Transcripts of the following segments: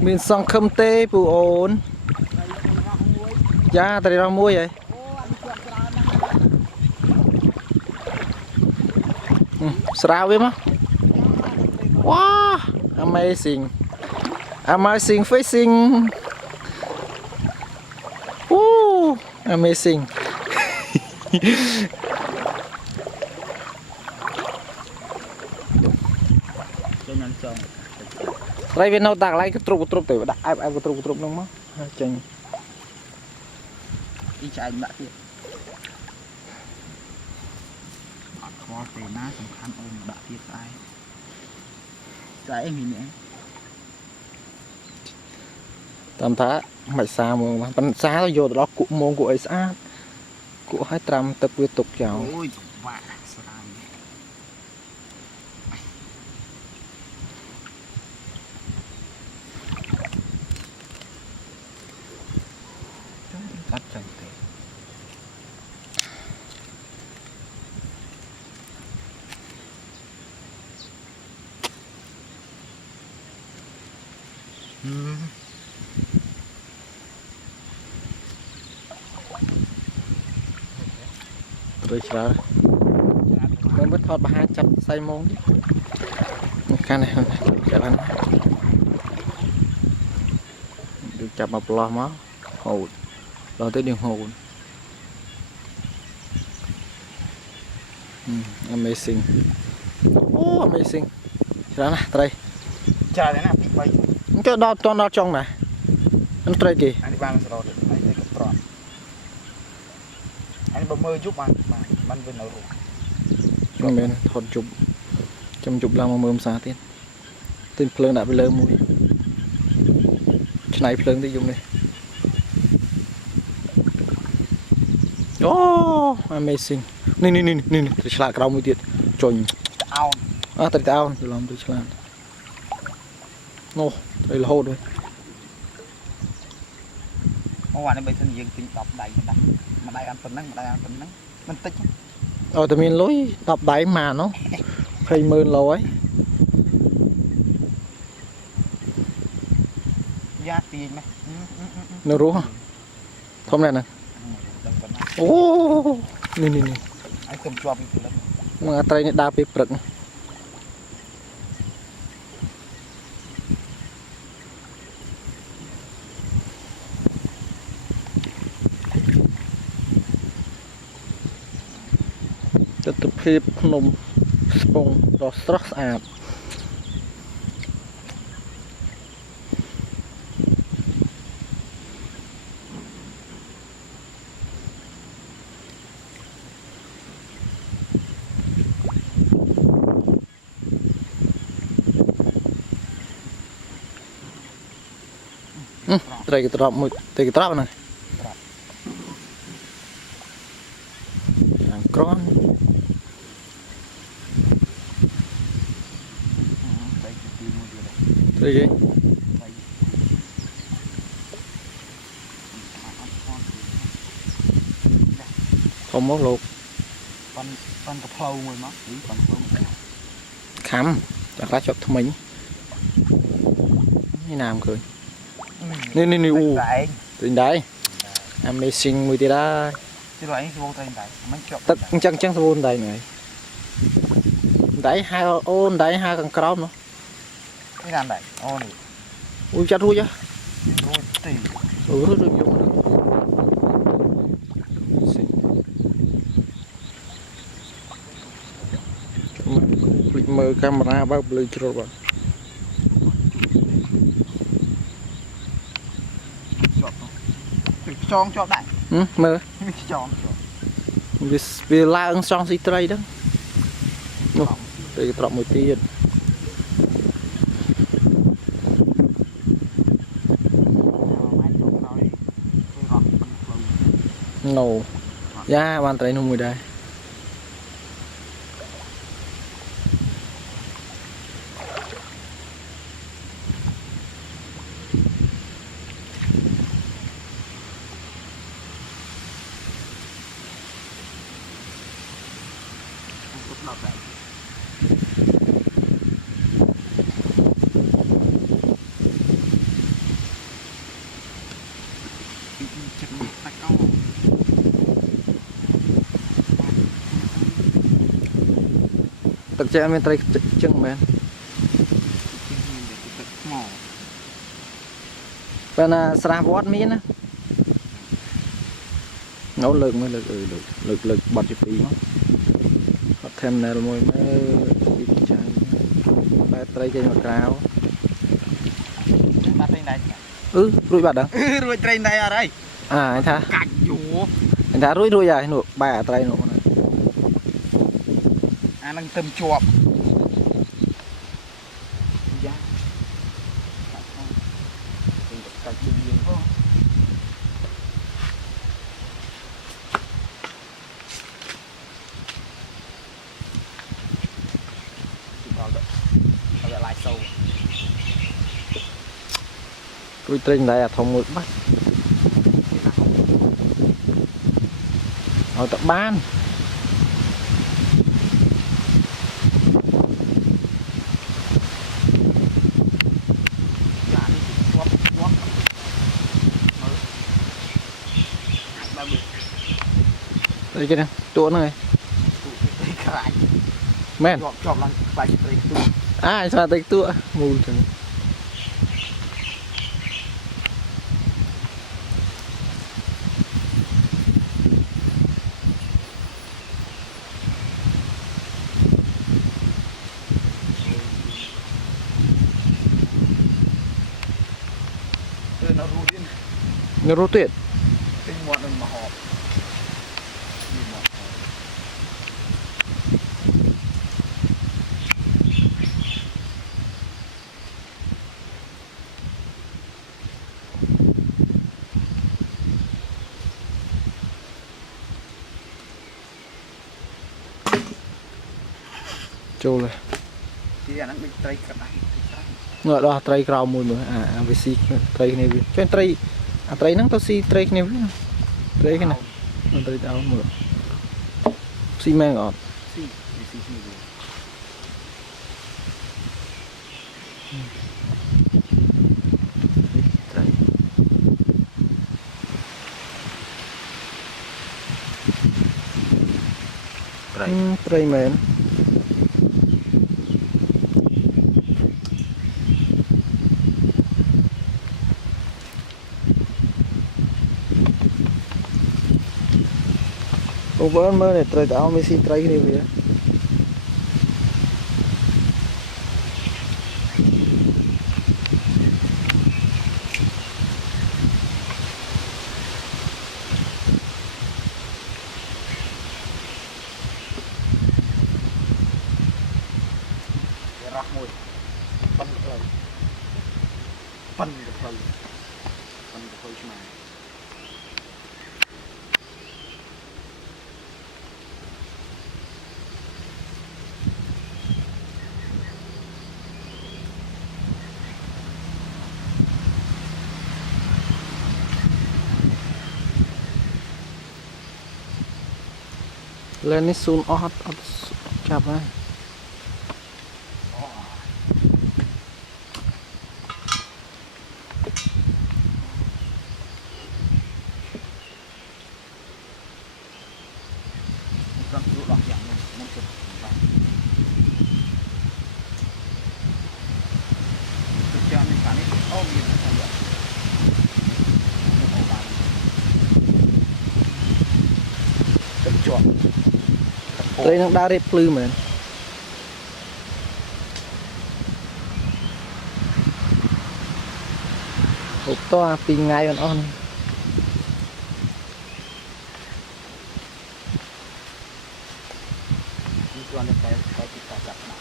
miền sông khâm tê phụ ổn giá tại đâu mua vậy sao biết má wow amazing amazing fishing amazing đây bên nào tạc lại cái trục từ đặt ai cái trục đúng không chừng đi chạy đã kìa khó để ná sầm khăn ôm đã kìa sai chạy mình nhé tầm thá mày xa mà bắn xa rồi đó cụ môn của ấy xa cụ hai trăm tập liên tục chào cắt chẳng thể rồi chờ mới bắt thọt 200 xây môn cái này chạy bắn được chập một lò máu hồ rồi tới đường hồ amazing amazing đó này đây chờ thế nào cái đó cho nó trong này anh trai kì anh bấm mơ giúp anh bên nào rồi mình thọt chụp chăm chụp làm mơm xa tiên tên phơi đã bị lơ mũi này phơi đi dùng này amazing nè tôi chả cái mũi tiệt trồn ao tay ao tôi làm tôi chả đây là hột rồi hôm qua này bây giờយើងទិញ10 ដៃម្ដាយអានប៉ុណ្ណឹងមិនតិចតែមានលុយ10 ដៃមកនោះ20,000 លោហើយយ៉ាទីម៉េះនៅរស់ធំណាស់ណានេះអញខ្ញុំជាប់ពីព្រឹកមកអាត្រីនេះដើរពីព្រឹកទិដ្ឋភាពភ្នំស្ពងដ៏ស្រស់ស្អាតត្រីកត្រប់មួយត្រីកត្រប់ណាខាងក្រនត្រីគេធំមកលោកប៉ុនកផ្លូវមួយមកប៉ុនផ្លូវខំចាក់ខ្លះជាប់ថ្មិញនេះណាមឃើញនេះទិញដែរ amazing មួយទៀតដែរទីloạiនេះស្បូនតែដែរមិនជាប់ទឹកអញ្ចឹងស្បូនដែរហ្នឹងដែរហៅអូនដែរហៅខាងក្រោមនោះនេះណាដែរអូនេះអូចាត់រួចហ៎រួចទីរួចយកភ្លេចមើលកាមេរ៉ាបើកលើជ្រុលបាទចងជាប់ដែរមើលចងវាឡើងចង់ស៊ីត្រីហ្នឹងនោះត្រីត្រប់មួយទៀតណូយ៉ាបានត្រីនោះមួយដែរ ទឹកចេះមានត្រីចឹងមែនបើណាស្រះវត្តមានណានោះលើកមើលលើកបាត់ទី2មកអត់ terminal មួយមើលពីចាយបែបត្រីចេញមកក្រៅបាត់ត្រីដែររួចបាត់ដល់រួចត្រីដែរអត់ហើយអញថាកាច់យូអញថារួចហើយនោះបែរត្រីនោះអានឹងទឹមជាប់យ៉ាកាច់យូយើងផងរួចត្រីដែរអាធំមួយបាត់ឲ្យតបានអីគេណាតួហ្នឹងឯងខ្លាចមែនជាប់ឡើងខ្លាចត្រីតួស្វាត្រីតួមូលចឹងនៅរត់ទៀតពេញមាត់នឹងមហោបចូលเลยទីអាហ្នឹងដូចត្រីក្តៅនោះដោះត្រីក្រោមមួយមើលអាវាស៊ីត្រីគ្នាវាចុះត្រីអាត្រីហ្នឹងទៅស៊ីត្រីគ្នាវាត្រីគ្នាត្រីអោមើលស៊ីមែនអត់ស៊ីគ្នាវាត្រីមែនបងប្អូនមើលនេះត្រីតោមានស៊ីត្រីគ្នាវារ៉ាស់មួយប៉ិនទៅផ្លូវឆ្មាលែននេះស៊ូនអត់ចាប់ហើយត្រីនឹងដើររៀបភ្លឺមែនហូបត2ថ្ងៃអស់នេះគ្រាន់តែទីកាចាប់មក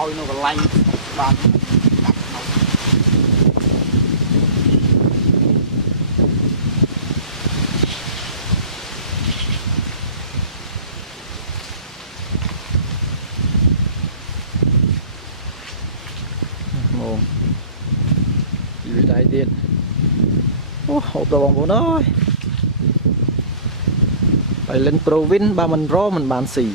ឲ្យនៅកន្លែងបានកាត់មកមកពីដៃទៀតអូហូបដល់បងប្អូនអើយបៃលិនប្រូវិនបើមិនរមិនបានស៊ី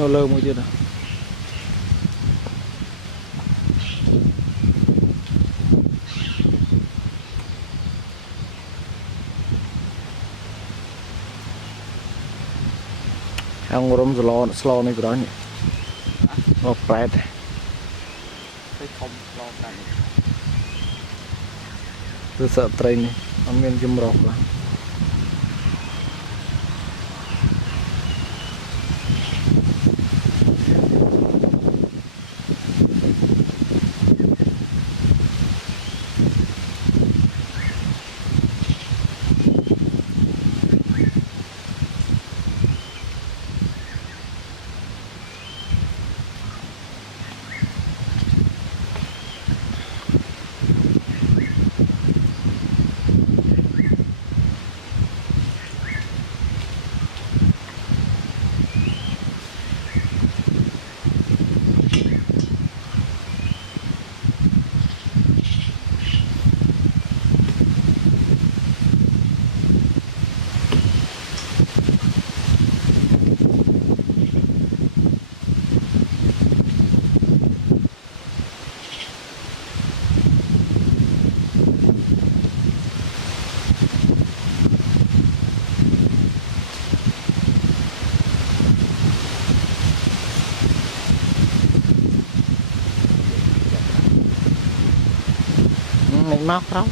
nó lơ mới chưa nào hàng rôm slow này đó nhỉ nó pride tôi sợ train này ông miền chum rọc là mình móc đó